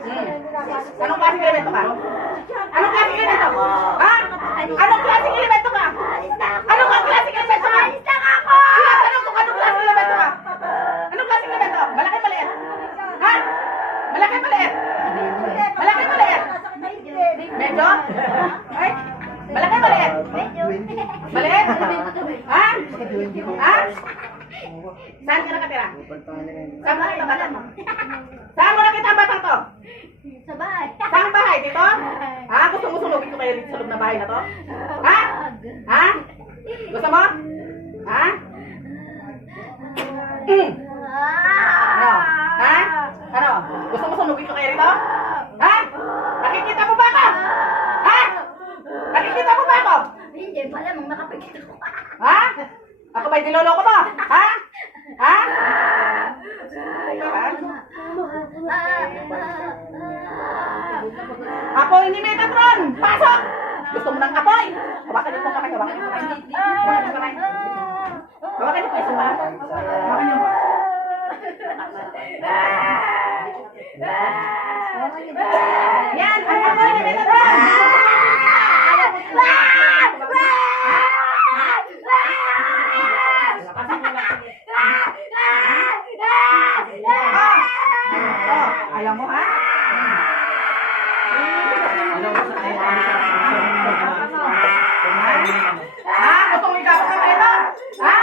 Anong klaseng elemento ka? Anong klaseng elemento? Ha? Anong klaseng elemento ka? Anong klaseng elemento ka? Tinatanong ko anong klaseng elemento ka? Anong klaseng elemento? Malaki maliit? Ha? Malaki maliit? Malaki maliit? Medyo? Ay? Malaki maliit? Maliit? Ha? Ha? Saan ka nakatira? Saan mo nakita batang mo? Saan mo nakita ang batang to? Sa bahay. Saan bahay? Dito? Ha? Gusto mo sunugin ko kayo dito sa loob na bahay na to? Ha? Ha? Gusto mo? Ha? Ano? Ha? Ano? Gusto mo sunugin ko kayo rito? Ha? Nakikita mo ba ako? Ha? Nakikita mo ba ako? Hindi, malamang nakapagkita ko. Ha? Ako ba'y niloloko mo? Ha? Ha? Ako hindi Metatron! Pasok! Gusto mo ng apoy? Hawakan niyo po kamay, hawakan niyo kamay. Hawakan niyo kamay. Hawakan niyo po isa pa. Hawakan niyo. Yan, ang apoy ni Metatron! Ayaw mo, ha? Ha? Gusto mo ikapos ka ito? Ha?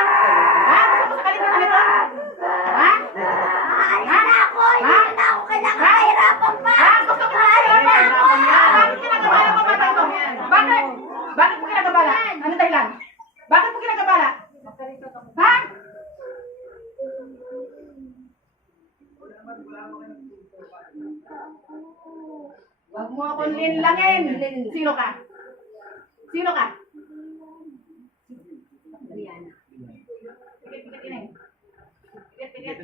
Ha? Gusto mo sa kalimutan ito? Ha? Alis na ako! Hindi na ako kailangan kahirapan pa! Ha? Gusto mo kahirapan? Bakit kinagabala mo batang to? Bakit? Bakit mo kinagabala? Ano dahilan? Bakit mo kinagabala? Ha? Huwag mo akong linlangin. Sino ka? Sino ka? Mariana. Pikit-pikit ina. Pikit-pikit.